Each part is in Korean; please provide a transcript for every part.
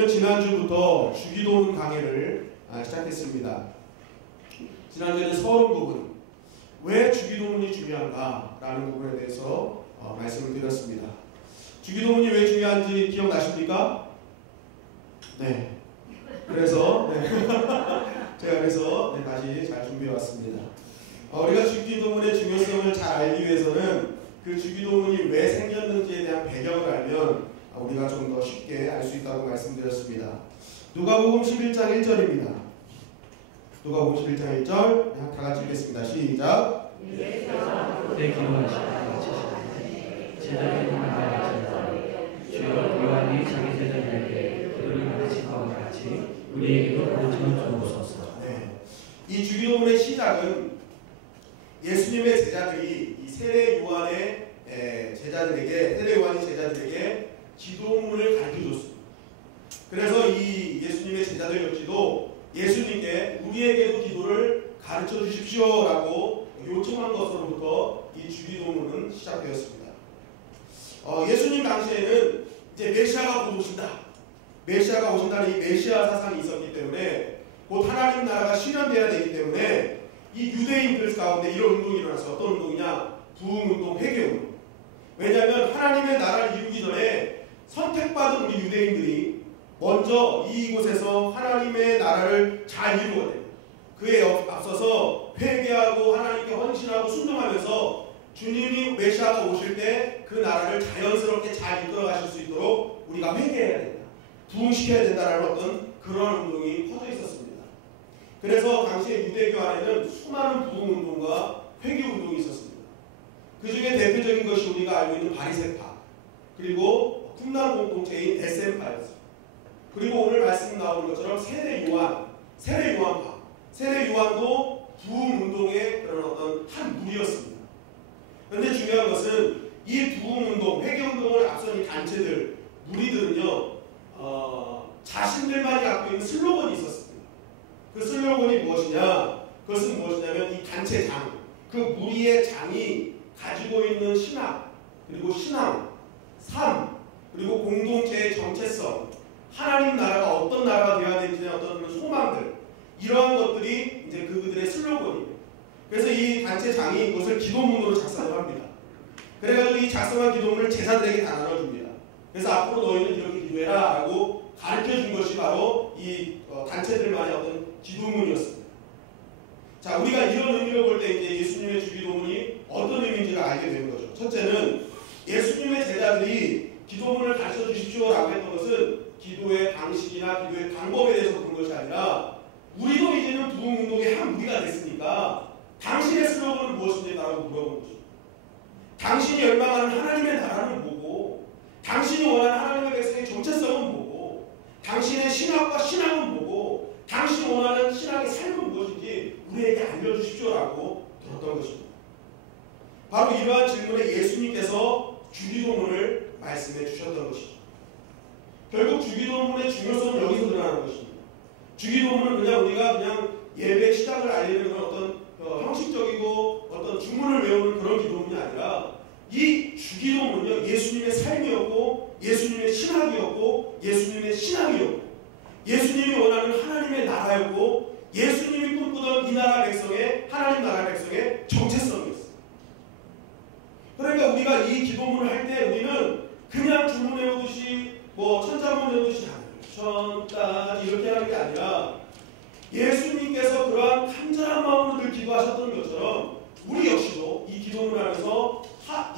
우리는 지난주부터 주기도문 강해를 시작했습니다. 지난주에는 서론 부분, 왜 주기도문이 중요한가라는 부분에 대해서 말씀을 드렸습니다. 주기도문이 왜 중요한지 기억나십니까? 네. 그래서 제가 다시 잘 준비해 왔습니다. 우리가 주기도문의 중요성을 잘 알기 위해서는 그 주기도문이 왜 생겼는지에 대한 배경을 알면 우리가 좀 더 쉽게 알 수 있다고 말씀드렸습니다. 누가복음 11장 1절입니다. 누가복음 11장 1절 다 같이 읽겠습니다. 시작. 내 기도하시고 제자들이 나가야 주여 요한이 자기 제자들에게 그들을 가르친 바와 같이 우리에게도 가르쳐 주옵소서. 네. 이 주기도문의 시작은 예수님의 제자들이 이 세례 요한이 제자들에게 기도문을 가르쳐줬습니다. 그래서 이 예수님의 제자들 역시도 예수님께 우리에게도 기도를 가르쳐 주십시오라고 요청한 것으로부터 이 주기도문은 시작되었습니다. 예수님 당시에는 이제 메시아가 곧 오신다. 메시아가 오신다는 이 메시아 사상이 있었기 때문에 곧 하나님 나라가 실현되어야 되기 때문에 이 유대인들 가운데 이런 운동이 일어났어요. 어떤 운동이냐? 부흥운동, 회개운동. 왜냐하면 하나님의 나라를 이루기 전에 선택받은 우리 유대인들이 먼저 이곳에서 하나님의 나라를 잘 이루어야 돼요. 그에 앞서서 회개하고 하나님께 헌신하고 순종하면서 주님이 메시아가 오실 때 그 나라를 자연스럽게 잘 이끌어 가실 수 있도록 우리가 회개해야 된다. 부흥시켜야 된다는 어떤 그런 운동이 퍼져 있었습니다. 그래서 당시에 유대교 안에는 수많은 부흥운동과 회개운동이 있었습니다. 그 중에 대표적인 것이 우리가 알고 있는 바리새파, 그리고 풍랑 공동체인 SM파였어요. 그리고 오늘 말씀 나오는 것처럼 세례 요한파, 세례 요한도 부흥운동의 그런 어떤 한 무리였습니다. 그런데 중요한 것은 이 부흥운동, 회개운동을 앞선 이 단체들, 무리들은요, 자신들만이 갖고 있는 슬로건이 있었습니다. 그 슬로건이 무엇이냐? 그것은 무엇이냐면 이 단체 장, 그 무리의 장이 가지고 있는 신학, 그리고 신앙, 삶, 그리고 공동체의 정체성, 하나님 나라가 어떤 나라가 되어야 되는지 어떤 소망들, 이러한 것들이 이제 그들의 슬로건이에요. 그래서 이 단체 장이 이것을 기도문으로 작성을 합니다. 그래가지고 이 작성한 기도문을 제자들에게 다 나눠줍니다. 그래서 앞으로 너희는 이렇게 기도해라 라고 가르쳐준 것이 바로 이 단체들만의 어떤 기도문이었습니다. 자, 우리가 이런 의미로 볼 때 이제 예수님의 주기도문이 어떤 의미인지를 알게 되는 거죠. 첫째는 예수님의 제자들이 기도문을 가르쳐 주십시오라고 했던 것은 기도의 방식이나 기도의 방법에 대해서 그런 것이 아니라 우리도 이제는 부흥운동의 한 무리가 됐으니까 당신의 슬로건은 무엇인지라고 물어본 거죠. 당신이 열망하는 하나님의 나라는 뭐고, 당신이 원하는 하나님의 백성의 정체성은 뭐고, 당신의 신학과 신앙은 뭐고, 당신이 원하는 신앙의 삶은 무엇인지 우리에게 알려주십시오라고 들었던 것입니다. 바로 이러한 질문에 예수님께서 주기도문을 말씀해 주셨던 것이죠. 결국 주기도문의 중요성은 여기서 드러나는 것입니다. 주기도문은 우리가 예배 시작을 알리는 그런 어떤 형식적이고 어떤 주문을 외우는 그런 기도문이 아니라 이 주기도문은요, 예수님의 삶이었고 예수님의 신학이었고 예수님의 신앙이었고 예수님이 원하는 하나님의 나라였고 예수님이 꿈꾸던 이 나라 백성의, 하나님 나라 백성의 정체성이었어요. 그러니까 우리가 이 기도문을 할 때 우리는 그냥 주문 외우듯이 천자문 외우듯이 천까지 이렇게 하는 게 아니라 예수님께서 그러한 간절한 마음으로 늘 기도하셨던 것처럼 우리 역시도 이 기도문을 하면서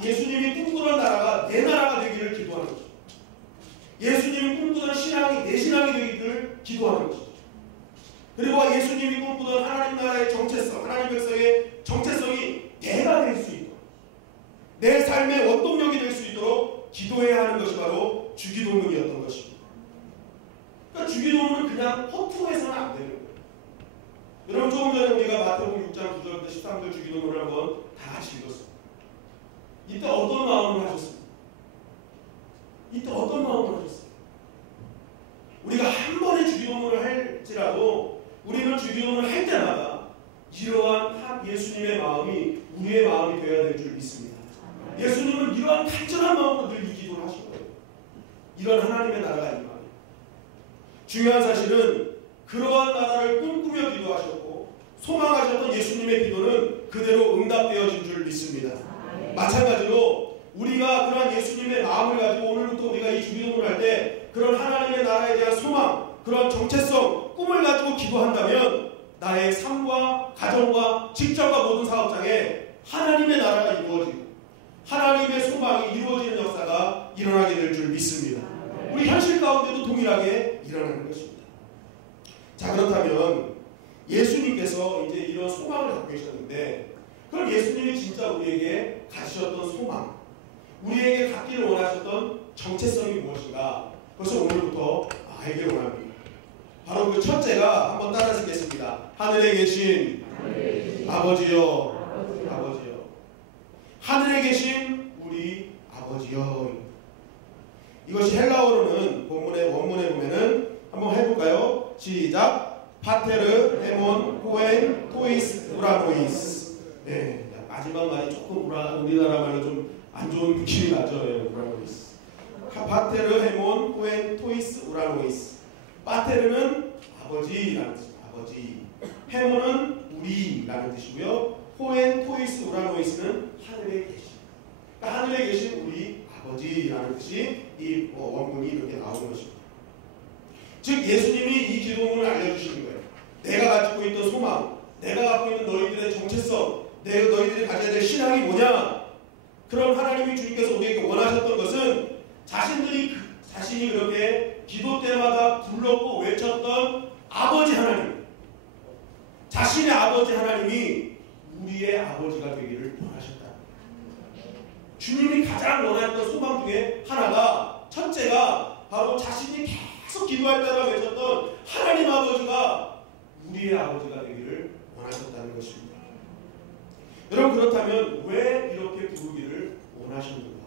예수님이 꿈꾸던 나라가 내 나라가 되기를 기도하는 거죠. 예수님이 꿈꾸던 신앙이 내 신앙이 되기를 기도하는 것이죠. 그리고 예수님이 꿈꾸던 하나님 나라의 정체성, 하나님 백성의 정체성이 내가 될 수 있도록, 내 삶의 원동력이 될 수 있도록 기도해야 하는 것이 바로 주기도문이었던 것입니다. 그러니까 주기도문은 그냥 허투루해서는 안 되는 거예요. 여러분, 조금 전에 우리가 마태복음 6장 9절부터 13절 주기도문을 한번 다 같이 읽었습니다. 이때 어떤 마음을 하셨습니까? 이때 어떤 마음을 하셨어요? 우리가 한 번의 주기도문을 할지라도 우리는 주기도문을 할 때마다 이러한 예수님의 마음이 우리의 마음이 되어야 될 줄 믿습니다. 예수님은 이러한 간절한 마음으로 늘 이 기도를 하신 거예요. 이런 하나님의 나라가 임하게. 중요한 사실은 그러한 나라를 꿈꾸며 기도하셨고 소망하셨던 예수님의 기도는 그대로 응답되어진 줄 믿습니다. 마찬가지로 우리가 그러한 예수님의 마음을 가지고 오늘부터 우리가 이 주기도문을 할 때 그런 하나님의 나라에 대한 소망, 그런 정체성, 꿈을 가지고 기도한다면 나의 삶과 가정과 직장과 모든 사업장에 하나님의 나라가 이루어지고 하나님의 소망이 이루어지는 역사가 일어나게 될 줄 믿습니다. 우리 현실 가운데도 동일하게 일어나는 것입니다. 자, 그렇다면 예수님께서 이제 이런 소망을 갖고 계셨는데 그럼 예수님이 진짜 우리에게 가지셨던 소망, 우리에게 갖기를 원하셨던 정체성이 무엇인가? 그것을 오늘부터 알기 원합니다. 바로 그 첫째가 한번 따라 쓰겠습니다. 하늘에 계신 아버지여, 아버지여. 하늘에 계신 우리 아버지여. 이것이 헬라어로는 본문의 원문에 보면은 한번 해볼까요? 시작. 파테르, 헤몬, 호엔, 토이스, 우라노이스. 네, 마지막 말이 조금 우리나라 말로 좀 안 좋은 느낌이 나죠. 우라노이스. 파테르, 헤몬, 호엔, 토이스, 우라노이스. 파테르는 아버지라는 뜻입니다. 아버지. 헤몬은 우리라는 뜻이고요. 호엔, 토이스, 우라노이스는 하늘에 계신. 그러니까 하늘에 계신 우리 아버지라는 뜻이 이 원문이 이렇게 나오는 것입니다. 즉 예수님이 이 기도문을 알려주시는 거예요. 내가 가지고 있던 소망, 내가 갖고 있는 너희들의 정체성, 너희들이 가져야 될 신앙이 뭐냐? 그런 하나님이 주님께서 우리에게 원하셨던 것은 자신이 그렇게 기도 때마다 불렀고 외쳤던 아버지 하나님, 자신의 아버지 하나님이 우리의 아버지가 되기를 원하셨다. 주님이 가장 원했던 소망 중에 하나가, 첫째가 바로 자신이 계속 기도할 때마다 외쳤던 하나님 아버지가 우리의 아버지가 되기를 원하셨다는 것입니다. 여러분, 그렇다면 왜 이렇게 부르기를 원하셨는가?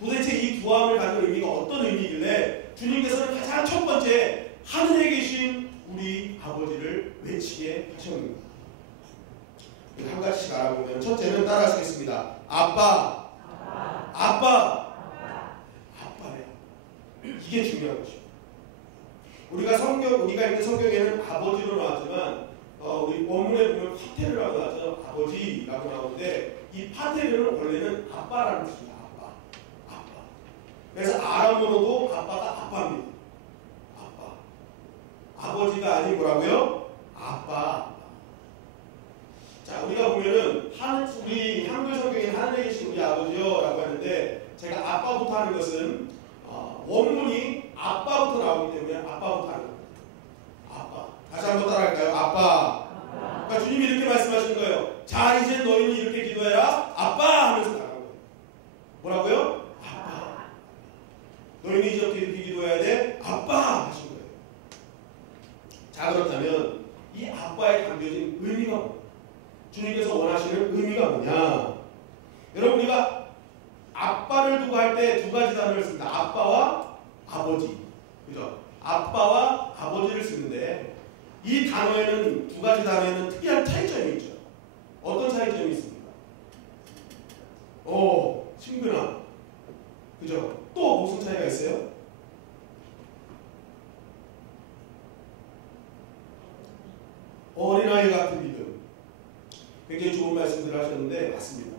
도대체 이 구함을 가진 의미가 어떤 의미이길래 주님께서는 가장 첫 번째 하늘에 계신 우리 아버지를 외치게 하셨는가? 한 가지씩 알아보면 첫째는 따라 쓰겠습니다. 아빠. 아빠래요. 이게 중요한 것입니다. 우리가 읽는 성경에는 아버지로 나왔지만 우리 원문에 보면 파테르라고 나왔죠. 아버지라고 나오는데 이 파테르는 원래는 아빠라는 뜻입니다. 아빠. 그래서 아람어로도 아빠가 아빠입니다. 아빠. 아버지가 아닌 뭐라고요? 아빠. 자, 우리가 보면은 우리 한글 성경에는 하늘에 계신 우리 아버지요라고 하는데 제가 아빠부터 하는 것은 원문이 아빠부터 나오기 때문에 아빠부터 하는 겁니다. 아빠. 다시 한번 따라할까요? 아빠. 그러니까 주님이 이렇게 말씀하시는 거예요. 자, 이제 너희는 이렇게 기도해라. 아빠 하면서 나가는 거예요. 뭐라고요? 아빠. 너희는 이제 이렇게 기도해야 돼. 아빠 하신 거예요. 자, 그렇다면 이 아빠에 담겨진 의미가 뭐예요? 주님께서 원하시는 의미가 뭐냐? 여러분, 우리가 아빠를 두고 할 때 두 가지 단어를 씁니다. 아빠와 아버지. 그죠? 아빠와 아버지를 쓰는데 이 단어에는, 두 가지 단어에는 특이한 차이점이 있죠. 어떤 차이점이 있습니까? 친근함. 그죠? 또 무슨 차이가 있어요? 어린아이 같은 믿음. 굉장히 좋은 말씀들 하셨는데 맞습니다.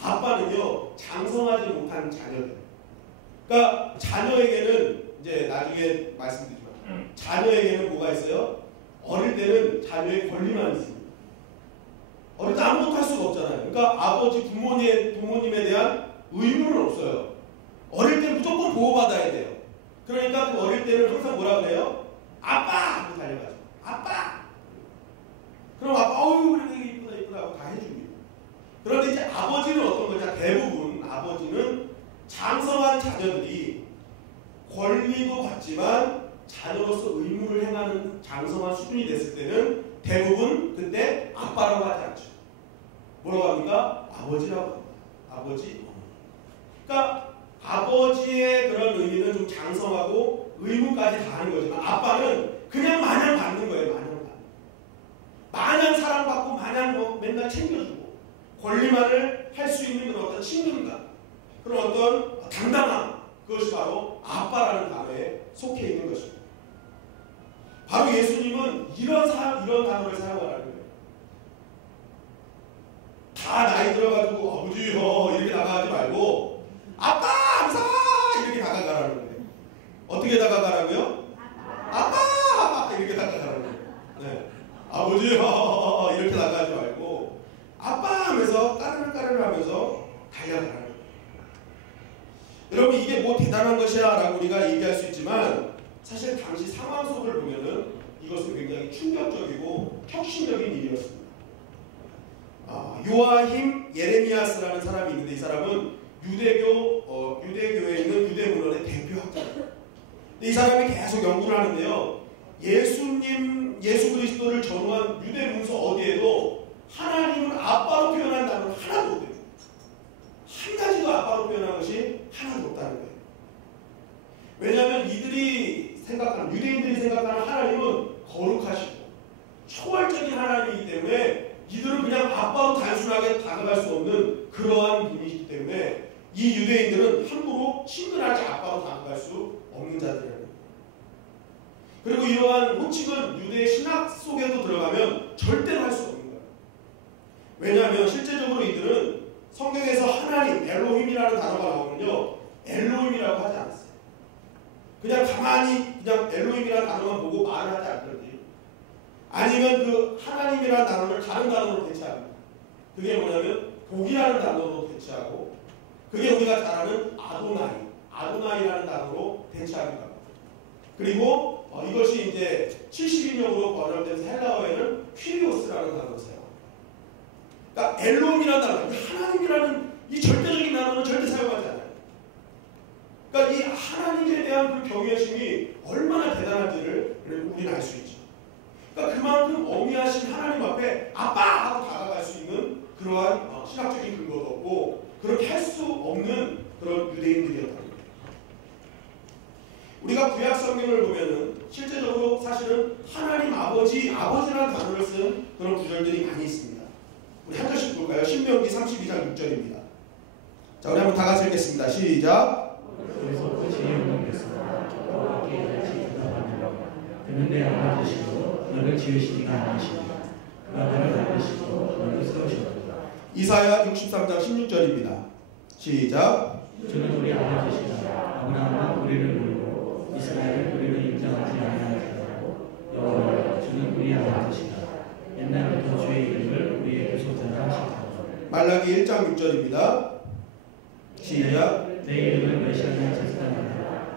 아빠는요, 장성하지 못한 자녀들. 그러니까 자녀에게는 이제 나중에 말씀드리지만 자녀에게는 뭐가 있어요? 어릴 때는 자녀의 권리만 있습니다. 어릴 때 아무것도 할 수가 없잖아요. 그러니까 아버지 부모님에 대한 의무는 없어요. 어릴 때 무조건 보호받아야 돼요. 그러니까 그 어릴 때는 항상 뭐라 그래요? 아빠! 하고 달려가죠. 아빠! 그럼 아빠, 그래, 이쁘다 하고 다 해줍니다. 그런데 이제 아버지는 어떤 거냐? 대부분 아버지는 장성한 자녀들이 권리도 받지만 자녀로서 의무를 행하는 장성한 수준이 됐을 때는 대부분 그때 아빠라고 하지 않죠. 뭐라고 합니까? 아버지라고 합니다. 아버지, 어머니. 그러니까 아버지의 그런 의미는 좀 장성하고 의무까지 다 하는 거지만 아빠는 그냥 마냥 받는 거예요. 마냥 사랑받고 마냥 맨날 챙겨주고 권리만을 할 수 있는 그런 어떤 친근감, 그런 어떤 당당함, 그것이 바로 아빠라는 단어에 속해 있는 것입니다. 바로 예수님은 이런 단어를 사용하라는 거예요. 다 나이 들어가지고 아버지요 이렇게 나가지 말고 아빠 하면서 이렇게 다가가라는 거예요. 어떻게 다가가라고요? 아빠 이렇게 다가가라는 거예요. 네. 아버지요 이렇게 나가지 말고 아빠 하면서 까르르 하면서 달려가라는 거예요. 여러분 이게 뭐 대단한 것이야 라고 우리가 얘기할 수 있지만 사실 당시 상황 속을 보면은 이것은 굉장히 충격적이고 혁신적인 일이었습니다. 요아힘 예레미야스라는 사람이 있는데 이 사람은 유대교에 있는 유대문헌의 대표학자입니다. 이 사람이 계속 연구를 하는데요. 예수 그리스도를 전후한 유대 문서 어디에도 하나님을 아빠로 표현한 단어는 하나도 없대요. 한 가지도 아빠로 표현한 것이 하나도 없다는 거예요. 왜냐하면 유대인들이 생각하는 하나님은 거룩하시고 초월적인 하나님이기 때문에 이들은 그냥 아빠로 단순하게 다가갈 수 없는 그러한 분이기 때문에 이 유대인들은 함부로 친근하지 아빠로 다가갈 수 없는 자들이라는 거예요. 그리고 이러한 호칭은 유대 신학 속에도 들어가면 절대로 할 수 없는 거예요. 왜냐하면 실제적으로 이들은 성경에서 하나님, 엘로힘이라는 단어가 나오면요, 엘로힘이라고 하지 않았어요. 그냥 가만히 그냥 엘로힘이라는 단어만 보고 말을 하지 않거든요. 아니면 그 하나님이라는 단어를 다른 단어로 대체합니다. 그게 뭐냐면 복이라는 단어로 대체하고 그게 우리가 잘 아는 아도나이라는 단어로 대체하기도 합니다. 그리고 이것이 이제 70인역으로 번역된 헬라어에는 퀴리오스라는 단어를 사용합니다. 그러니까 엘로힘이라는 단어, 하나님이라는 이 절대적인 단어는 절대 사용하지 않아요. 그러니까 이 하나님에 대한 그 경외심이 얼마나 대단한지를 우리는 알 수 있죠. 그러니까 그만큼 어미하신 하나님 앞에 아빠 하고 다가갈 수 있는 그러한 신학적인 근거도 없고 그렇게 할 수 없는 그런 유대인들이었다는 거예요. 우리가 구약 성경을 보면은 실제적으로 사실은 하나님 아버지라는 단어를 쓴 그런 구절들이 많이 있습니다. 우리 한 절씩 볼까요? 신명기 32장 6절입니다. 자, 우리 한번 다 같이 읽겠습니다. 시작. 그래서 지혜 없는 것은 여호와께 같이 대답하느라 그는 내 아버지시고 너를 지으시니가 아니시니라. 그가 너를 만드시고 너를 세우셨도다. 이사야 63장 16절입니다. 시작. 주는 우리 아버지시라. 아브라함은 우리를 모르고 이스라엘은 우리를 인정하지 아니하였다고. 여호와 주는 우리 아버지시라. 옛날부터 주의 이름을 우리의 교섭자라 하시더라. 말라기 1장 6절입니다. 시작. 내 이름을 메시아냐 찾으라.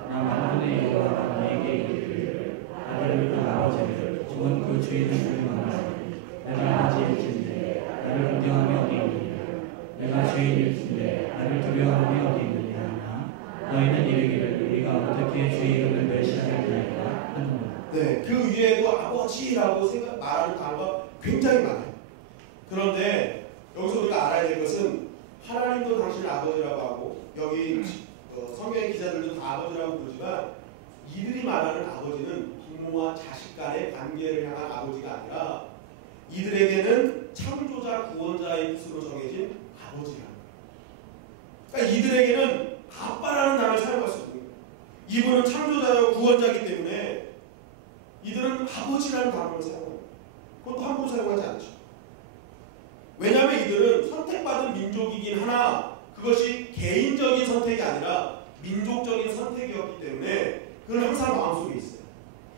나 만군의 여호와가 너에게 이르기를 아들을 그 아버지를 죽은 그 주인을 부정하나니 내가 아버지일진데 나를 공경하며 어디 있느냐. 내가 주인일진데 나를 두려워하며 어디 있느냐 하나 너희는 이르기를 우리가 어떻게 주의 이름을 메시아냐니까 하는구나. 네, 그 위에도 아버지라고 말하는 단어가 굉장히 많아요. 그런데 여기서 우리가 알아야 될 것은 하나님도 당신을 아버지라고 하고 여기 성경의 기자들도 다 아버지라고 부르지만 이들이 말하는 아버지는 부모와 자식 간의 관계를 향한 아버지가 아니라 이들에게는 창조자 구원자의 뜻으로 정해진 아버지라는 거예요. 그러니까 이들에게는 아빠라는 단어를 사용할 수 없는 거예요. 이분은 창조자요 구원자이기 때문에 이들은 아버지라는 단어를 사용합니다. 그것도 함부로 사용하지 않죠. 왜냐하면 이들은 선택받은 민족이긴 하나 그것이 개인적인 선택이 아니라 민족적인 선택이었기 때문에 그건 항상 마음속에 있어요.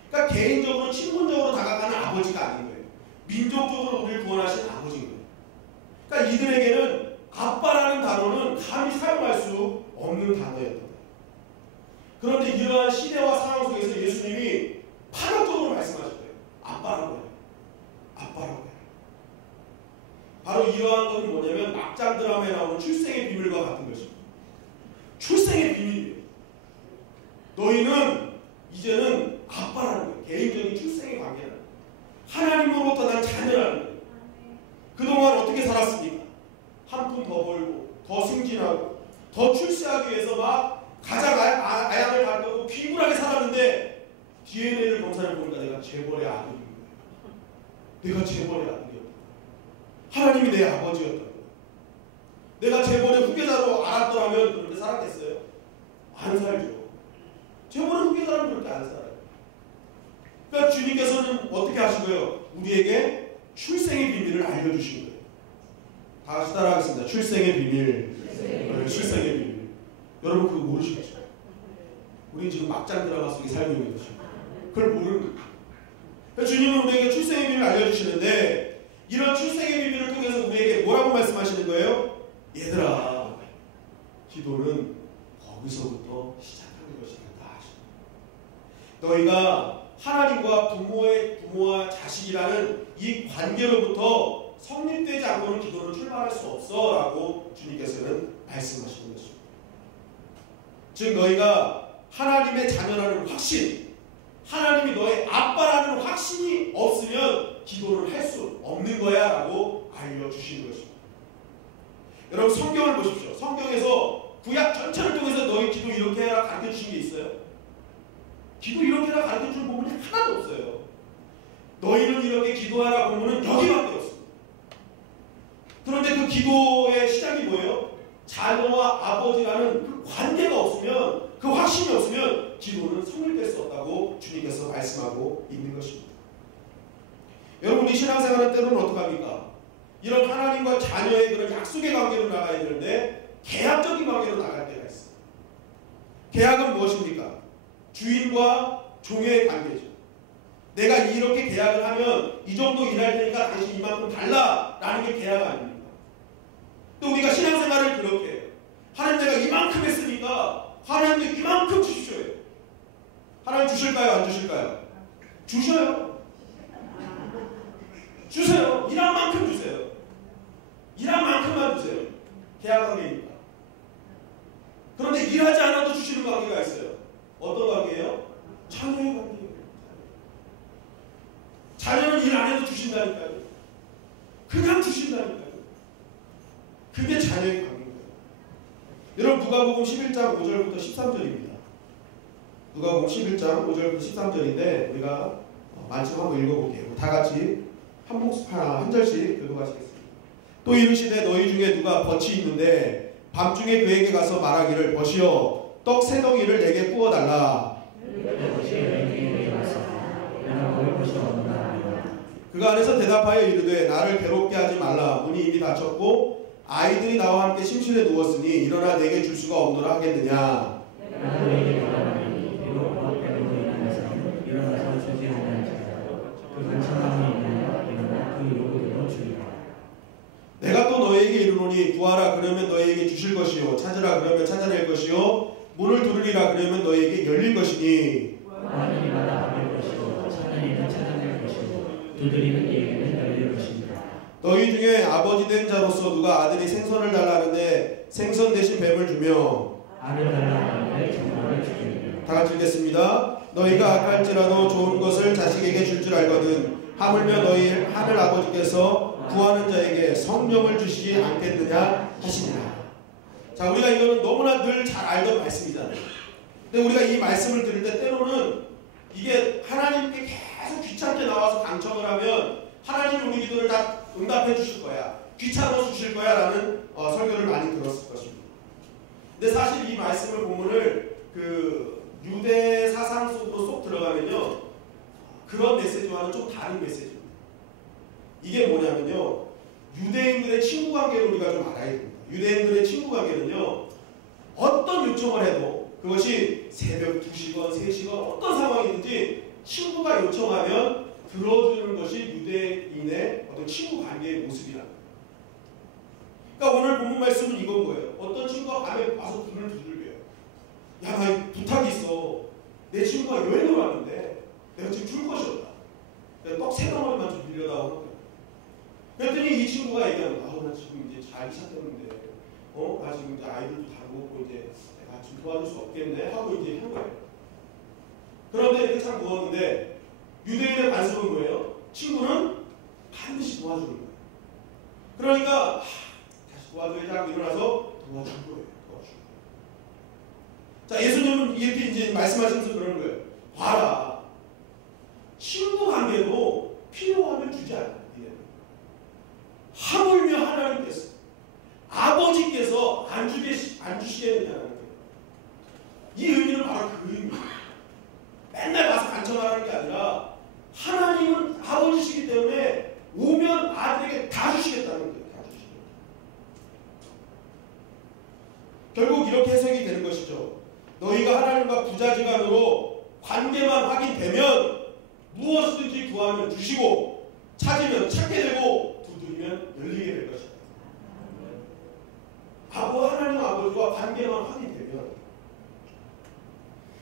그러니까 개인적으로 친분적으로 다가가는 아버지가 아닌 거예요. 민족적으로 우리를 구원하신 아버지인 거예요. 그러니까 이들에게는 아빠라는 단어는 감히 사용할 수 없는 단어였던 거예요. 그런데 이러한 시대와 상황 속에서 예수님이 파격적으로 말씀하셨어요. 아빠라고 해요. 아빠라고 해요. 바로 이러한 것은 뭐냐면 막장 드라마에 나오는 출생의 비밀과 같은 것입니다. 출생의 비밀이에요. 너희는 이제는 아빠라는 거예요. 개인적인 출생의 관계라는 거예요. 하나님으로부터 난 자녀라는 거예요. 그동안 어떻게 살았습니까? 한 푼 더 벌고 더 승진하고 더 출세하기 위해서 막 가장 아양을 갖고 비굴하게 살았는데 DNA를 검사를 보니까 내가 재벌의 아들인 거예요. 내가 재벌의 아들이었다. 하나님이 내 아버지였다. 내가 재벌의 후계자로 알았더라면 그렇게 살았겠어요? 안 살죠. 재벌의 후계자라면 그렇게 안 살아요. 그러니까 그래서 주님께서는 어떻게 하신 거예요? 우리에게 출생의 비밀을 알려주신 거예요. 다 같이 따라하겠습니다. 출생의 비밀. 출생의 비밀. 여러분 그거 모르시겠죠? 우리 지금 막장 드라마 속에 살고 있는 거죠. 그걸 모르는 거예요. 주님은 우리에게 출생의 비밀을 알려주시는데 이런 출생의 비밀을 통해서 우리에게 뭐라고 말씀하시는 거예요? 얘들아, 기도는 거기서부터 시작하는 것이다. 너희가 하나님과 부모와 자식이라는 이 관계로부터 성립되지 않고는 기도는 출발할 수 없어 라고 주님께서는 말씀하시는 것입니다. 즉 너희가 하나님의 자녀라는 확신, 하나님이 너의 아빠라는 확신이 없으면 기도를 할 수 없는 거야 라고 알려주시는 것입니다. 여러분 성경을 보십시오. 성경에서 구약 전체를 통해서 너희 기도 이렇게 해라 가르쳐 주신 게 있어요? 기도 이렇게 해라 가르쳐 주는 부분이 하나도 없어요. 너희는 이렇게 기도하라 본문은 여기밖에 없습니다. 그런데 그 기도의 시작이 뭐예요? 자녀와 아버지라는 그 관계가 없으면, 그 확신이 없으면 기도는 성립될 수 없다고 주님께서 말씀하고 있는 것입니다. 여러분 우리 신앙생활은 때로는 어떡합니까? 이런 하나님과 자녀의 그런 약속의 관계로 나가야 되는데 계약적인 관계로 나갈 때가 있어요. 계약은 무엇입니까? 주인과 종의 관계죠. 내가 이렇게 계약을 하면 이 정도 일할 테니까 당신 이만큼 달라라는 게 계약 아닙니까? 또 우리가 신앙생활을 그렇게 해요. 하나님 내가 이만큼 했으니까 하나님도 이만큼 주십시오. 하나님 주실까요? 안 주실까요? 주셔요. 주세요. 일한 만큼 주세요. 일한 만큼만 주세요. 계약 관계입니다. 그런데 일하지 않아도 주시는 관계가 있어요. 어떤 관계예요? 자녀의 관계예요. 자녀는 일 안 해도 주신다니까요. 그냥 주신다니까요. 그게 자녀의 관계입니다. 여러분 누가복음 11장 5절부터 13절입니다. 누가복음 11장 5절부터 13절인데 우리가 말씀 한번 읽어볼게요. 다 같이 한 절씩 읽어가시겠습니다. 또 이르시되 너희 중에 누가 벗이 있는데 밤중에 그에게 가서 말하기를 벗이여 떡 세 덩이를 내게 구워달라. 그가 안에서 대답하여 이르되 나를 괴롭게 하지 말라. 문이 이미 닫혔고 아이들이 나와 함께 침실에 누웠으니 일어나 내게 줄 수가 없노라 하겠느냐. 내가 또 너희에게 이르노니 구하라 그러면 너희에게 주실 것이요 찾으라 그러면 찾아낼 것이요 문을 두드리라 그러면 너희에게 열릴 것이니 구하는 이마다 받을 것이요 찾는 이는 찾아낼 것이요 두드리는 이에게는 열릴 것입니다. 너희 중에 아버지 된 자로서 누가 아들이 생선을 달라는데 생선 대신 뱀을 주며 알을 달라는데 정말을 주겠느냐. 다 같이 읽겠습니다. 너희가 악할지라도 좋은 것을 자식에게 줄 줄 알거든 하물며 너희 하늘 아버지께서 구하는 자에게 성령을 주시지 않겠느냐 하시니라. 자, 우리가 이거는 너무나 늘 잘 알던 말씀이잖아요. 근데 우리가 이 말씀을 들을 때 때로는 이게 하나님께 계속 귀찮게 나와서 강청을 하면 하나님이 우리 기도를 다 응답해 주실 거야, 귀찮아 주실 거야 라는 설교를 많이 들었을 것입니다. 근데 사실 이 말씀을 본문을 그 유대 사상 속으로 쏙 들어가면요 그런 메시지와는 좀 다른 메시지입니다. 이게 뭐냐면요 유대인들의 친구 관계를 우리가 좀 알아야 됩니다. 유대인들의 친구 관계는요 어떤 요청을 해도 그것이 새벽 2시건 3시건 어떤 상황이든지 친구가 요청하면 들어주는 것이 유대인의 어떤 친구 관계의 모습이랍니다. 그러니까 오늘 본문 말씀은 이건 거예요. 어떤 친구가 밤에 와서 문을 두들겨요. 야, 나 부탁이 있어. 내 친구가 여행을 왔는데 내가 지금 줄 것이 없다. 내가 떡 3덩어리만 좀 빌려다오. 그랬더니 이 친구가 얘기하는 거야. 나 지금 이제 잘 시작했는데 나 지금 이제 아이들도 다 먹고 이제 내가 좀 도와줄 수 없겠네 하고 이제 한 거예요. 그런데 이렇게 참 누웠는데 유대인의 관습은 뭐예요? 친구는 반드시 도와주는 거예요. 그러니까 다시 도와줘야지 하고 일어나서 도와줄 거예요. 자, 예수님은 이렇게 이제 말씀하시면서 그러는 거예요. 봐라. 친구 관계도 필요하면 주지 않아요. 하물며 하나님께서 아버지께서 안 주시겠느냐는 거예요. 이 의미는 바로 그 의미예요. 맨날 와서 간청하라는 게 아니라 하나님은 아버지시기 때문에 오면 아들에게 다 주시겠다는 거예요. 다 주시겠다. 결국 이렇게 해석이 되는 것이죠. 너희가 하나님과 부자지간으로 관계만 확인되면 무엇이든지 구하면 주시고 찾으면 찾게 되고 두드리면 열리게 될 것이다. 하나님 아버지와 관계만 확인되면.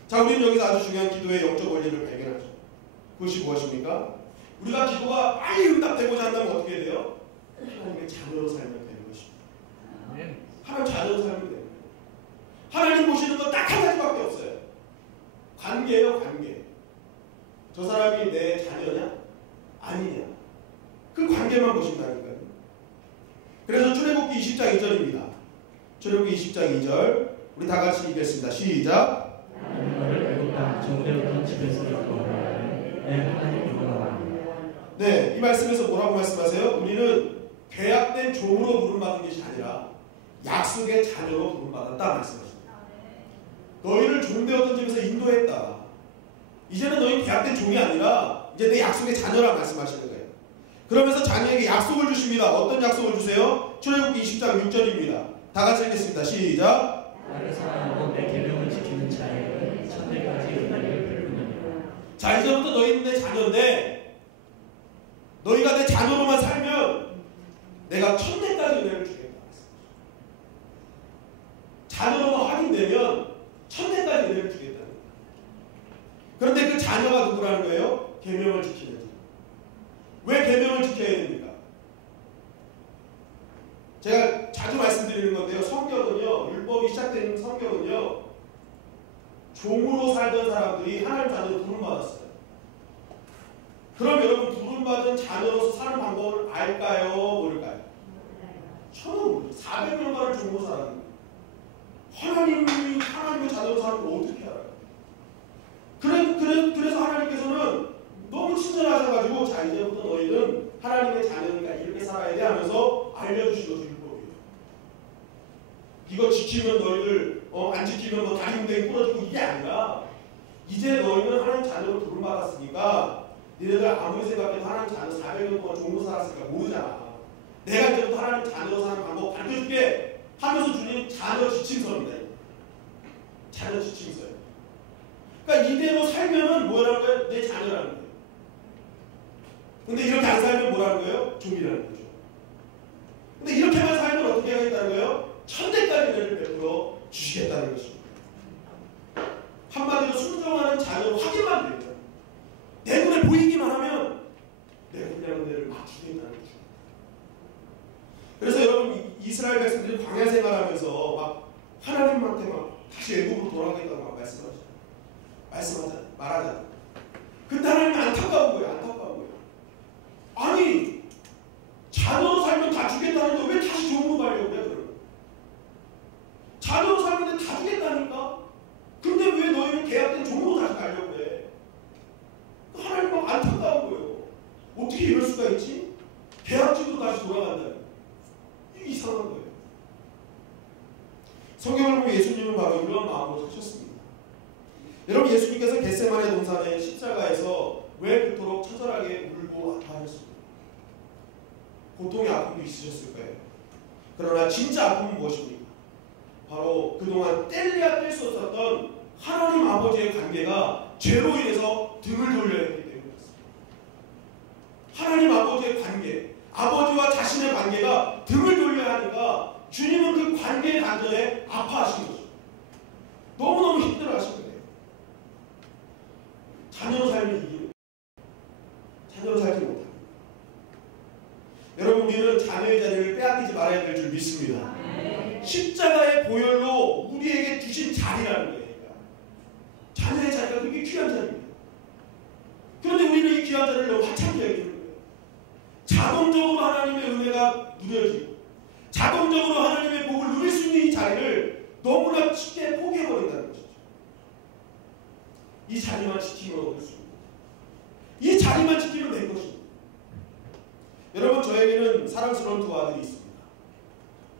자, 우리는 여기서 아주 중요한 기도의 영적 원리를 발견하죠. 그것이 무엇입니까? 우리가 기도가 빨리 응답되고자 한다면 어떻게 돼요? 하나님의 자녀로 살면 되는 것입니다. 하나님 자녀로 살면 되는 거예요. 하나님 보시는 건 딱 한 가지밖에 없어요. 관계예요, 관계. 저 사람이 내 자녀냐? 아니냐? 그 관계만 보신다니까요. 그래서 출애굽기 20장 2절입니다. 출애굽기 20장 2절 우리 다 같이 읽겠습니다. 시작. 나는 너를 애굽 땅 종되었던 집에서 구원하여 내 하나님 여호와라. 네, 이 말씀에서 뭐라고 말씀하세요? 우리는 계약된 종으로 부름받은 것이 아니라 약속의 자녀로 부름받았다 말씀하십니다. 너희를 종되었던 집에서 인도했다. 이제는 너희 계약된 종이 아니라 이제 내 약속의 자녀라 말씀하시는 거예요. 그러면서 자녀에게 약속을 주십니다. 어떤 약속을 주세요? 출애굽기 20장 6절입니다. 다 같이 읽겠습니다. 시작. 나를 사랑하고 내 계명을 지키는 자에게 천대까지 은혜를 베푸느니라. 자, 이제부터 너희는 내 자녀인데 너희가 내 자녀로만 살면 내가 천대까지 은혜를 주겠다. 자녀로만 확인되면 천대까지 은혜를 주겠다는 거예요. 그런데 그 자녀가 누구라는 거예요? 계명을 지키는 자. 왜 계명을 지켜야 됩니까? 제가 자주 말씀드리는 건데요. 성경은요, 율법이 시작된 성경은요, 종으로 살던 사람들이 하나님 자녀로 부름받았어요. 그럼 여러분, 부름받은 자녀로서 사는 방법을 알까요? 모를까요? 처음 400년간을 종으로 살았는데 하나님의 자녀로 사는 걸 어떻게 알아요? 그래서 하나님께서는 너무 친절하셔가지고 자, 이제부터 너희는 하나님의 자녀니까 이렇게 살아야 돼 하면서 알려주신 것이 율법이에요. 이거 지키면 너희들 안 지키면 뭐 다리 웅덩이 부러지고 이게 아니라 이제 너희는 하나님 자녀로 부름받았으니까 너희들 아무리 생각해도 하나님 자녀 400년 동안 종으로 살았으니까 모르잖아. 내가 이제부터 하나님 자녀로 사는 방법 가르쳐줄게 하면서 주님 자녀 지침서입니다. 자녀 지침서예요. 그러니까 이대로 살면은 뭐라는 거예요? 내 자녀라는 거예요. 근데 이렇게 안 살면 뭐라는 거예요? 종이라는 거죠. 근데 이렇게만 살면 어떻게 하겠다는 거예요? 천대까지 은혜를 베풀어 주시겠다는 것입니다. 한마디로 순종하는 자녀로 확인만 됩니다. 내 눈에 보이기만 하면 내가 그냥 은혜를 막 주겠다는 거죠. 그래서 여러분 이스라엘 백성들이 광야 생활하면서 막 하나님한테 막 다시 애굽으로 돌아가겠다고 막 말하잖아요. 근데 하나님이 안타까운 거예요. 안타까운 거예요. 아니 자녀로 살면 다 주겠다는데 왜 다시 종으로 가려고 그래? 그러면 자녀로 살면 다 주겠다니까. 근데 왜 너희는 계약된 종으로 다시 가려고 그래? 하나님 막 안타까운 거예요. 어떻게 이럴 수가 있지? 계약직으로 다시 돌아간다니. 이게 이상한 거예요. 성경을 보면 예수님은 바로 이런 마음으로 사셨습니다. 여러분, 예수님께서 겟세마네 동산의 십자가에서 왜 그토록 처절하게 울고 아파하셨습니까? 고통의 아픔도 있으셨을 거예요. 그러나 진짜 아픔은 무엇입니까? 바로 그동안 뗄래야 뗄 수 없었던 하나님 아버지의 관계가 죄로 인해서 등을 돌려야 했기 때문이었습니다. 하나님 아버지의 관계, 아버지와 자신의 관계가 등을 돌려야 하니까 주님은 그 관계의 단절에 아파하신 거죠. 너무너무 힘들어하신 거예요. 자녀로 살면 이기는, 자녀로 살지 못합니다. 여러분, 우리는 자녀의 자리를 빼앗기지 말아야 될 줄 믿습니다. 십자가의 보혈로 우리에게 주신 자리라는 거예요. 자녀의 자리가 그렇게 귀한 자리입니다. 그런데 우리는 이 귀한 자리를 너무 하찮게 여기는 거예요. 자동적으로 하나님의 은혜가 누려지고 자동적으로 하나님의 복을 누릴 수 있는 이 자리를 너무나 쉽게 포기해버린다는 것이죠. 이 자리만 지키면 얻을 수 있는, 이 자리만 지키면 된 것입니다. 여러분, 저에게는 사랑스러운 두 아들이 있습니다.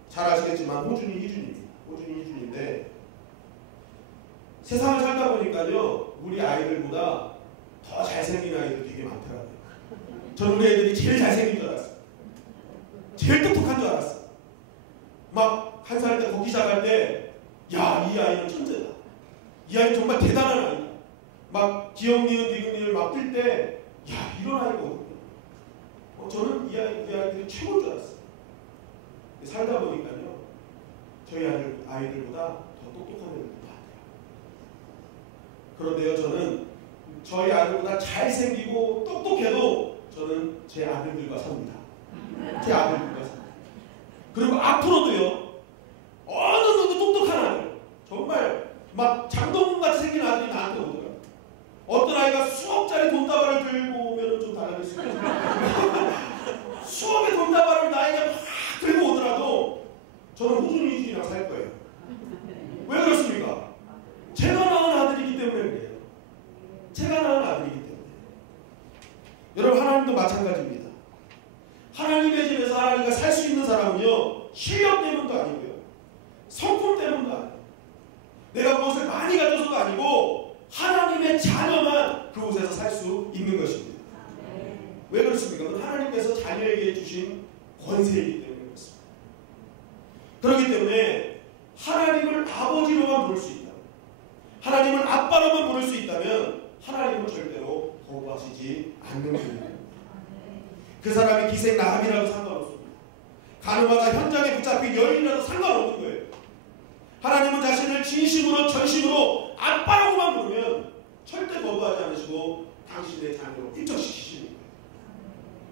잘 아시겠지만 호준이, 희준입니다. 호준이, 희준인데 세상을 살다 보니까요, 우리 아이들보다 더 잘 잘생긴 아이들 되게 많더라고요. 저는 우리 애들이 제일 잘생긴 줄 알았어요. 제일 똑똑한 줄 알았어요. 막 한 살 때 걷기 시작할 때, 야, 이 아이는 천재다. 이 아이는 정말 대단한 아이다. 막 기억 니은 디귿 니을 막 뜰 때, 야, 이런 아이거든요. 저는 우리 아이들이 최고인 줄 알았어요. 살다 보니까요, 저희 아이들보다 더 똑똑한 애들도 많아요. 그런데요, 저는 저희 아들보다 잘생기고 똑똑해도 저는 제 아들들과 삽니다. 제 아들들과 삽니다. 그리고 앞으로도요, 어느 누구 똑똑한 아들, 정말 막 장동건같이 생긴 아들이 나한테 오더라고요. 어떤 아이가 수억짜리 돈다발을 들고 오면 좀 달라졌을 거예요. 수억의 돈다발을 나에게 막 들고 오더라도 저는 호준이랑 살 거예요. 왜 그렇습니까? 제가 낳은 아들이기 때문에 그래요. 제가 낳은 아들이기 때문에. 여러분, 하나님도 마찬가지입니다. 하나님의 집에서 하나님과 살 수 있는 사람은요, 실력 때문도 아니고요, 성품 때문도 아니에요. 내가 무엇을 많이 가져서도 아니고 하나님의 자녀만 그곳에서 살 수 있는 것입니다. 왜 그렇습니까? 그건 하나님께서 자녀에게 주신 권세이기 때문에 그렇습니다. 그렇기 때문에 하나님을 아버지로만 부를 수 있다, 하나님을 아빠로만 부를 수 있다면 하나님은 절대로 거부하시지 않는 분입니다. 그 사람이 기생 나함이라도 상관없습니다. 가늠하다 현장에 붙잡힌 여인이라도 상관없는 거예요. 하나님은 자신을 진심으로 전심으로 아빠라고만 부르면 절대 거부하지 않으시고 당신의 자녀로 인정시키시는 거예요.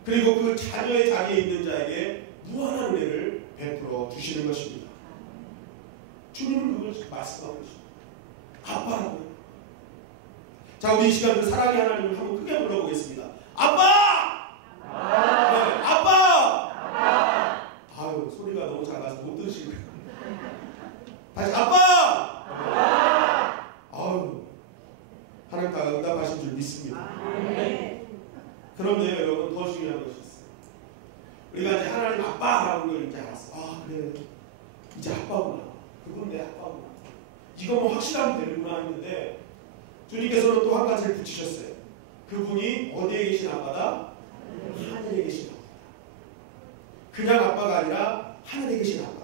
그리고 그 자녀의 자리에 있는 자에게 무한한 은혜를 베풀어 주시는 것입니다. 주님은 그걸 말씀하고 계십니다. 아빠라고요. 자, 우리 이 시간 그 사랑의 하나님을 한번 크게 불러보겠습니다. 아빠! 네, 아빠! 아유, 소리가 너무 작아서 못 들으시는 거예요. 다시 아빠! 아유, 하나님 다 응답하신 줄 믿습니다. 그런데 여러분, 더 중요한 것이 있어요. 우리가 이제 하나님 아빠라는 걸 이제 알았어. 아, 그래, 이제 아빠구나. 그건 내 아빠구나. 이거 뭐 확실하면 되는구나 했는데 주님께서는 또 한 가지를 붙이셨어요. 그분이 어디에 계신 아빠다? 하늘에 계신 아빠다. 그냥 아빠가 아니라 하늘에 계신 아빠다.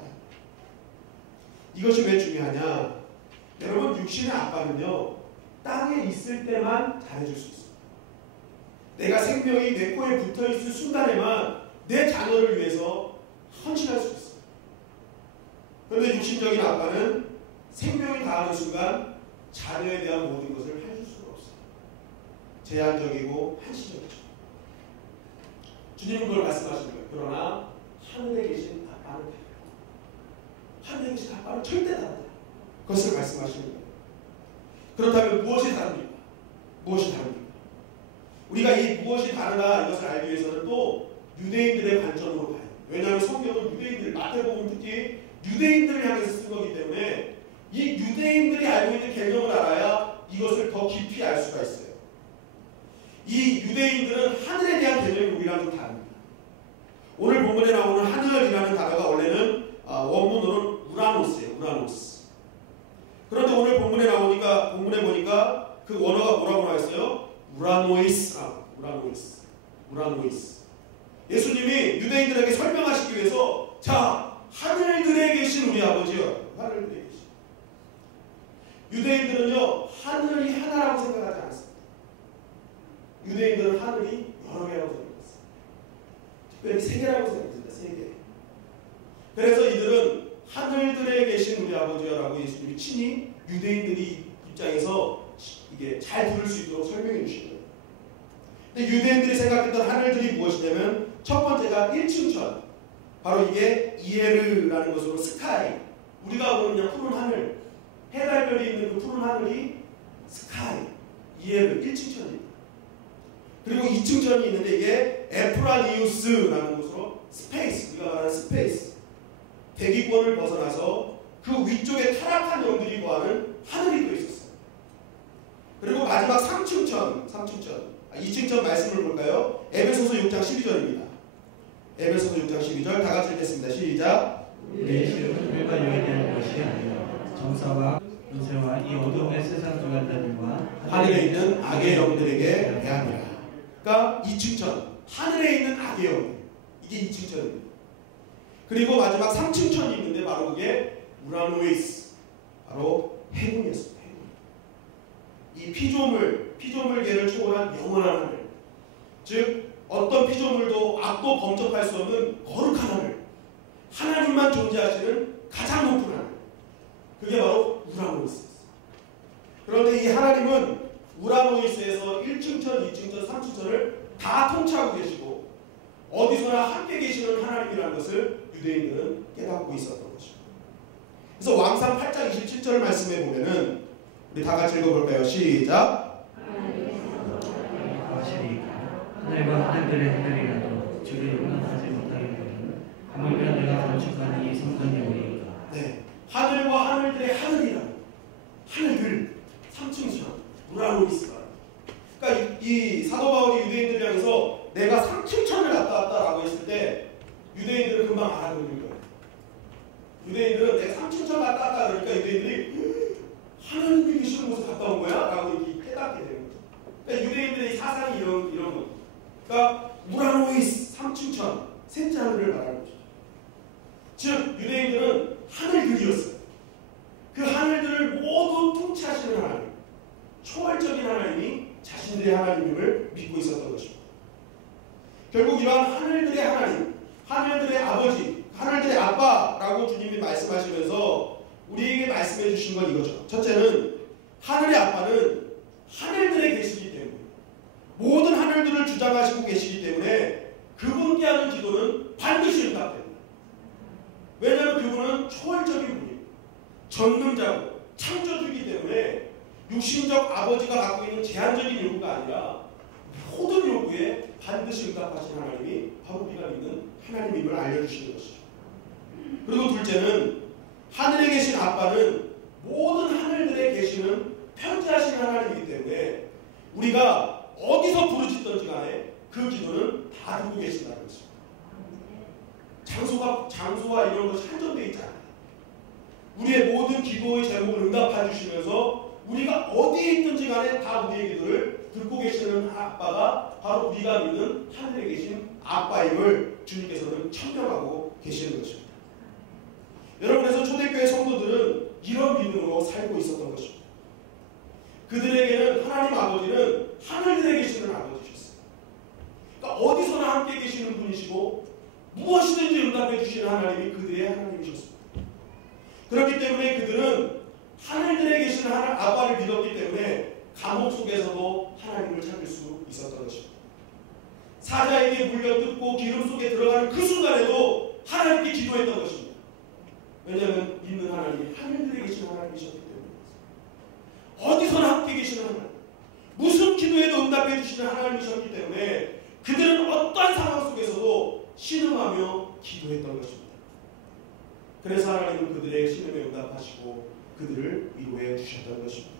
이것이 왜 중요하냐? 여러분, 육신의 아빠는요, 땅에 있을 때만 잘해줄 수 있어요. 내가 생명이 내 코에 붙어있을 순간에만 내 자녀를 위해서 헌신할 수 있어요. 그런데 육신적인 아빠는 생명이 다하는 순간 자녀에 대한 모든 것을 해줄 수가 없어요. 제한적이고 한시적이죠. 주님은 그걸 말씀하시는 거예요. 그러나 하늘에 계신 아빠는 달라요. 하늘에 계신 아빠는 절대 다르다. 그것을 말씀하시는 거예요. 그렇다면 무엇이 다릅니까? 무엇이 다릅니까? 우리가 이 무엇이 다르다 이것을 알기 위해서는 또 유대인들의 관점으로 가요. 왜냐하면 성경은 유대인들, 마태복음 특히 유대인들을 향해서 쓴 거기 때문에 이 유대인들이 알고 있는 개념을 알아야 이것을 더 깊이 알 수가 있어요. 이 유대인들은 하늘에 대한 개념이 우리랑 좀 다릅니다. 오늘 본문에 나오는 하늘이라는 단어가 원래는 원문으로는 우라노스예요. 우라노스. 그런데 오늘 본문에 보니까 그 원어가 뭐라고 나와 있어요? 우라노이스라고. 우라노이스. 예수님이 유대인들에게 설명하시기 위해서, 자, 하늘들에 계신 우리 아버지요. 하늘들에 계신. 유대인들은요, 하늘이 하나라고 생각하지 않았습니다. 유대인들은 하늘이 여러 개라고 생각했어요. 특별히 세 개라고 생각했습니다. 세 개. 그래서 이들은 하늘들에 계신 우리 아버지여라고 예수님이 친히 유대인들이 입장에서 이게 잘 들을 수 있도록 설명해 주신 거예요. 근데 유대인들이 생각했던 하늘들이 무엇이냐면 첫 번째가 1층천. 바로 이게 이에르라는 것으로 스카이. 우리가 보는 그냥 푸른 하늘. 해달별이 있는 그 푸른 하늘이 스카이. 이에르 1층천입니다. 그리고 2층천이 있는데 이게 에프라니우스라는 곳으로 스페이스. 우리가 말하는 스페이스. 대기권을 벗어나서 그 위쪽에 타락한 영들이 거하는 하늘이 또 있었어요. 그리고 마지막 3층천. 2층천 말씀을 볼까요? 에베소서 6장 12절입니다. 에베소서 6장 12절 다 같이 읽겠습니다. 시작. 내 시름은 하늘과 여에 대한 것이 아니라 정사와 문세와 이 어둠의 세상 주관자들과 하늘에 있는 악의 영들에게 대하니라. 그러니까 이층천, 하늘에 있는 악의 영, 이게 이층천입니다. 그리고 마지막 3층천이 있는데 바로 그게 우라노이스, 바로 해군이었습니다. 해군. 이 피조물계를 초월한 영원한 하늘, 즉 어떤 피조물도 악도 범접할 수 없는 거룩한 하늘, 하나님만 존재하시는 가장 높은 하늘, 그게 바로 우라노이스였어요. 그런데 이 하나님은 우라노이스에서 1층천, 2층천, 3층천을 다 통치하고 계시고 어디서나 함께 계시는 하나님이라는 것을 유대인들은 깨닫고 있었던 것입니다. 그래서 왕상 8장 27절 말씀에 보면은 우리 다 같이 읽어볼까요? 시작. 하늘과 하늘들의 하늘이라도 주를 용납하지 못하겠거든 하물며 내가 건축한 이 성전이 오리이까. 네, 하늘과 하늘들의 하늘이라, 하늘들 3층천 우라노이스가. 그러니까 이 사도 바울이 유대인들 향해서 내가 3층천을 갔다 왔다라고 했을 때 유대인들은 금방 알아들을 거예요. 유대인들은 내가 3층천 갔다 왔다 그러니까 유대인들이 하나님이 계시는 곳에 갔다 온 거야? 라고 이렇게 깨닫게 되는 거죠. 그러니까 유대인들의 사상이 이런 거. 그러니까 우라노이스 3층천 셋째 하늘을 말하는 거죠. 즉 유대인들은 하늘들이었어요. 그 하늘들을 모두 통치하시는 하나님, 초월적인 하나님이 자신들의 하나님임을 믿고 있었던 것입니다. 결국 이러한 하늘들의 하나님, 하늘들의 아버지, 하늘들의 아빠라고 주님이 말씀하시면서 우리에게 말씀해 주신 건 이거죠. 첫째는 하늘의 아빠는 하늘들에 계시기 때문에, 모든 하늘들을 주장하시고 계시기 때문에 그분께 하는 기도는 반드시 응답됩니다. 왜냐하면 그분은 초월적인 분이고 전능자고 창조주이기 때문에 육신적 아버지가 갖고 있는 제한적인 요구가 아니라 모든 요구에 반드시 응답하신 하나님이 바로 우리가 믿는 하나님임을 알려주시는 것이죠. 그리고 둘째는 하늘에 계신 아빠는 모든 하늘들에 계시는 편지하신 하나님이기 때문에 우리가 어디서 부르짖든지 간에 그 기도는 다 듣고 계신다는 것입니다. 장소와 이런 것이 한정되어 있지 않아요. 우리의 모든 기도의 제목을 응답해 주시면서 우리가 어디에 있든지 간에 다 우리의 기도를 듣고 계시는 아빠가 바로 우리가 믿는 하늘에 계신 아빠임을 주님께서는 천명하고 계시는 것입니다. 여러분, 그래서 초대교회 성도들은 이런 믿음으로 살고 있었던 것입니다. 그들에게는 하나님 아버지는 하늘들에 계시는 아버지셨어요. 그러니까 어디서나 함께 계시는 분이시고 무엇이든지 응답해 주시는 하나님이 그들의 하나님이셨습니다. 그렇기 때문에 그들은 하늘들에 계시는 아빠를 믿었기 때문에 감옥 속에서도 하나님을 찾을 수 있었던 것입니다. 사자에게 물려뜯고 기름 속에 들어가는 그 순간에도 하나님께 기도했던 것입니다. 왜냐하면 믿는 하나님이 하늘들에 계신 하나님이셨기 때문입니다. 어디서나 함께 계시는 하나님, 무슨 기도에도 응답해 주시는 하나님이셨기 때문에 그들은 어떠한 상황 속에서도 신음하며 기도했던 것입니다. 그래서 하나님은 그들의 신음에 응답하시고 그들을 위로해 주셨던 것입니다.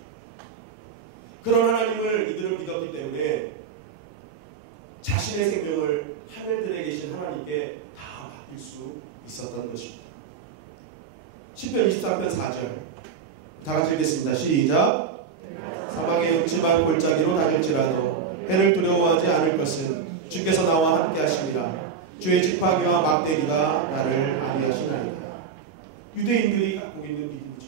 그런 하나님을 이들은 믿었기 때문에 자신의 생명을 하늘들에 계신 하나님께 다 맡길 수 있었던 것입니다. 시편 24편 4절 다 같이 읽겠습니다. 시작. 사막의 음침한 골짜기로 다닐지라도 해를 두려워하지 않을 것은 주께서 나와 함께 하심이라. 주의 지팡이와 막대기가 나를 안위하시나이다. 유대인들이 갖고 있는 믿음이죠.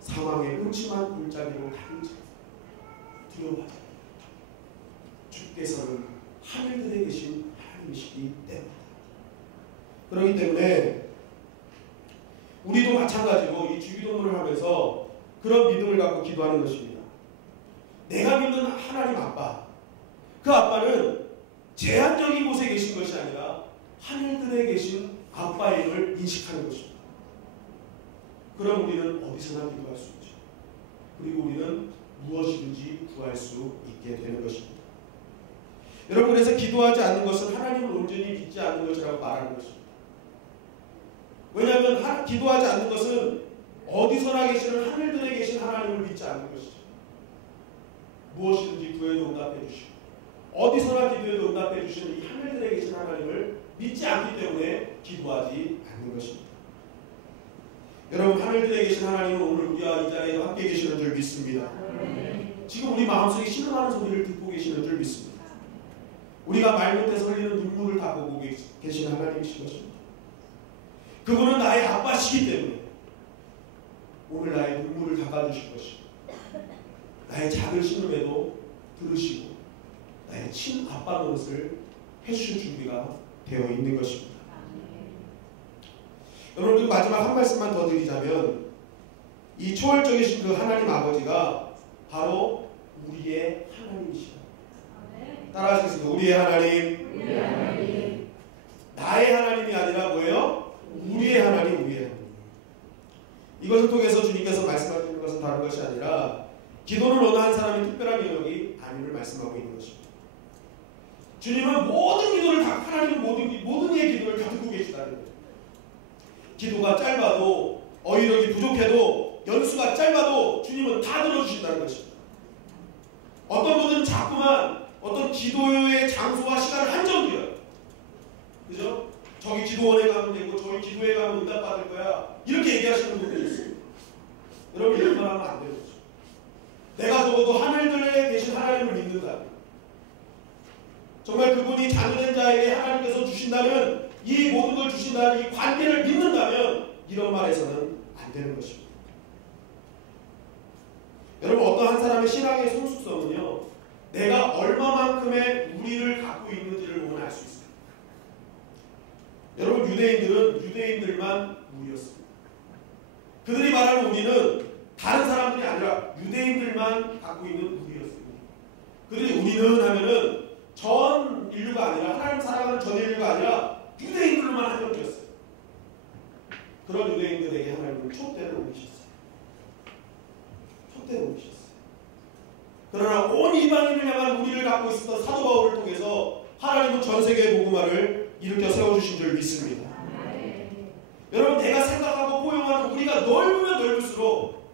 사망의 음침한 골짜기로 다닐지라도 두려워하지 않을 것. 주께서는 하늘들에 계신 하나님이시기 때문이다. 그렇기 때문에 우리도 마찬가지로 이 주기도문을 하면서 그런 믿음을 갖고 기도하는 것입니다. 내가 믿는 하나님 아빠, 그 아빠는 제한적인 곳에 계신 것이 아니라 하늘들에 계신 아빠임을 인식하는 것입니다. 그럼 우리는 어디서나 기도할 수 있죠. 그리고 우리는 무엇이든지 구할 수 있게 되는 것입니다. 여러분, 그래서 기도하지 않는 것은 하나님을 온전히 믿지 않는 것이라고 말하는 것입니다. 왜냐하면 기도하지 않는 것은 어디서나 계시는 하늘들에 계신 하나님을 믿지 않는 것이죠. 무엇이든지 구해도 응답해 주시고 어디서나 기도해도 응답해 주시는 이 하늘들에 계신 하나님을 믿지 않기 때문에 기도하지 않는 것입니다. 여러분, 하늘들에 계신 하나님은 오늘 우리와 이 자리에 함께 계시는 줄 믿습니다. 지금 우리 마음속에 신음하는 소리를 듣고 계시는 줄 믿습니다. 우리가 말 못해서 흘리는 눈물을 다 보고 계신 하나님이신 것입니다. 그분은 나의 아빠시기 때문에 오늘 나의 눈물을 닦아주실 것이고, 나의 작은 신음에도 들으시고 나의 친아빠 노릇을 해주실 준비가 되어 있는 것입니다. 여러분, 그리고 마지막 한 말씀만 더 드리자면, 이 초월적이신 그 하나님 아버지가 바로 우리의 하나님이시다. 따라하시겠습니다. 우리의 하나님. 나의 하나님이 아니라 뭐예요? 우리의 하나님, 우리의 하나님. 이것을 통해서 주님께서 말씀하시는 것은 다른 것이 아니라 기도는 어느 한 사람의 특별한 능력이 아님을 말씀하고 있는 것입니다. 주님은 모든 기도를 다, 하나님은 모든 이의 기도를 다 듣고 계시다는 거예요. 기도가 짧아도, 어휘력이 부족해도, 연수가 짧아도 주님은 다 들어주신다는 것입니다. 어떤 분들은 자꾸만 어떤 기도의 장소와 시간을 한정지어요. 그죠? 저기 기도원에 가면 되고 저기 기도에 가면 응답받을 거야, 이렇게 얘기하시는 분들이 있어요. 여러분, 이런 말 하면 안 되는 거죠. 내가 적어도 하늘들에 계신 하나님을 믿는다, 정말 그분이 자녀된 자에게 하나님께서 주신다면, 이 모든 걸 주신다는 이 관계를 믿는다면 이런 말에서는 안 되는 것입니다. 여러분, 어떤 한 사람의 신앙의 성숙성은요, 내가 얼마만큼의 우리를 갖고 있는지를 보면 알 수 있어요. 여러분, 유대인들은 유대인들만 우리였습니다. 그들이 말하는 우리는 다른 사람들이 아니라 유대인들만 갖고 있는 우리였습니다. 그들이 우리는 하면은 전 인류가 아니라, 하나님 사랑하는 전 인류가 아니라 유대인들만 한정되었어요. 그런 유대인들에게 하나님은 촛대를 옮기셨어요. 촛대를 옮기셨어요. 그러나 온 이방인을 향한 우리를 갖고 있었던 사도 바울을 통해서 하나님은 전 세계의 복음화를 일으켜 세워주신 줄 믿습니다. 여러분, 내가 생각하고 포용하는 우리가 넓으면 넓을수록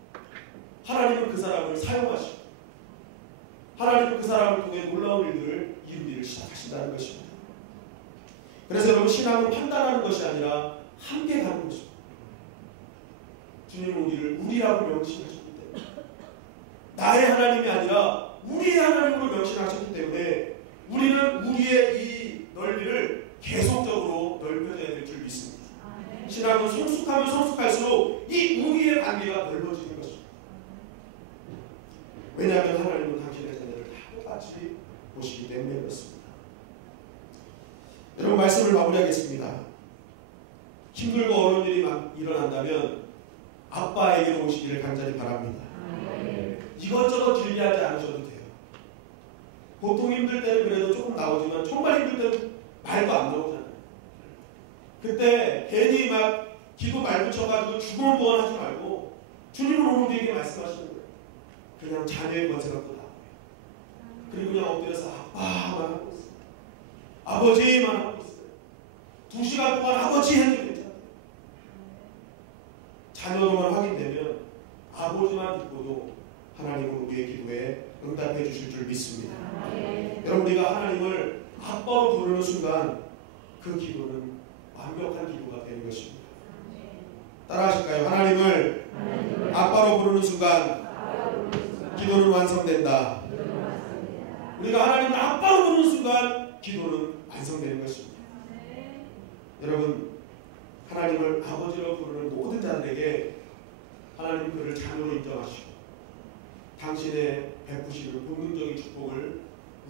하나님은 그 사람을 사용하시고, 하나님은 그 사람을 통해 놀라운 일들을 이루기를 시작하신다는 것입니다. 그래서 여러분, 신앙은 판단하는 것이 아니라 함께 가는 것입니다. 주님은 우리를 우리라고 명칭하셨기 때문에, 나의 하나님이 아니라 우리의 하나님으로 명칭하셨기 때문에 우리는 우리의 이 넓이를 계속적으로 넓혀져야 될 줄 믿습니다. 신앙은 성숙하면 성숙할수록 이 우리의 관계가 넓어지는 것입니다. 왜냐하면 하나님은 당신의 자녀를 다 똑같이 보시기 때문에 그렇습니다. 여러분, 말씀을 마무리하겠습니다. 힘들고 어려운 일이 일어난다면 아빠에게로 오시기를 간절히 바랍니다. 이것저것 길게하지 않으셔도 돼요. 보통 힘들 때는 그래도 조금 나오지만 정말 힘들 때는 말도 안 나오잖아요. 그때 괜히 막 기도 말 붙여가지고 주먹무원 하지 말고 주님은 오늘 우리에게 말씀하시는 거예요. 그냥 자녀의 권세 갖고 나와요. 그리고 그냥 엎드려서 아빠만 하고 있어요. 아버지만 하고 있어요. 2시간 동안 아버지 해도 괜찮아요. 자녀로만 확인되면 아버지만 듣고도 하나님은 우리의 기도에 응답해 주실 줄 믿습니다. 여러분, 우리가 하나님을 아빠로 부르는 순간 그 기도는 완벽한 기도가 되는 것입니다. 따라하실까요? 하나님을 아빠로 부르는 순간 기도는 완성된다. 우리가 하나님을 아빠로 부르는 순간 기도는 완성되는 것입니다. 여러분, 하나님을 아버지로 부르는 모든 자들에게 하나님 그를 자녀로 인정하시고 당신의 베푸시는 본능적인 축복을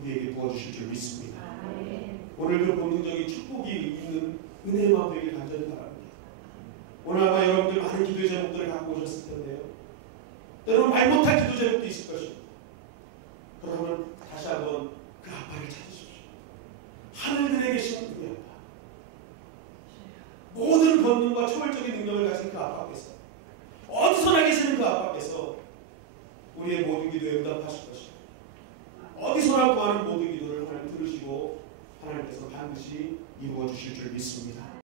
우리에게 부어주실 줄 믿습니다. 오늘 그 본능적인 축복이 있는 은혜의 마음 되길 간절히 바랍니다. 오늘 아마 여러분들 많은 기도의 제목들을 갖고 오셨을 텐데요. 때로는 말 못할 기도 제목도 있을 것입니다. 그러면 다시 한번 그 아빠를 찾으십시오. 하늘들에 계신 우리 아빠. 모든 권능과 초월적인 능력을 가진 그 아빠께서, 어디서나 계시는 그 아빠께서 우리의 모든 기도에 응답하실 것입니다. 어디서나 구하는 모든 기도를 하나님 들으시고 하나님께서 반드시 이루어 주실 줄 믿습니다.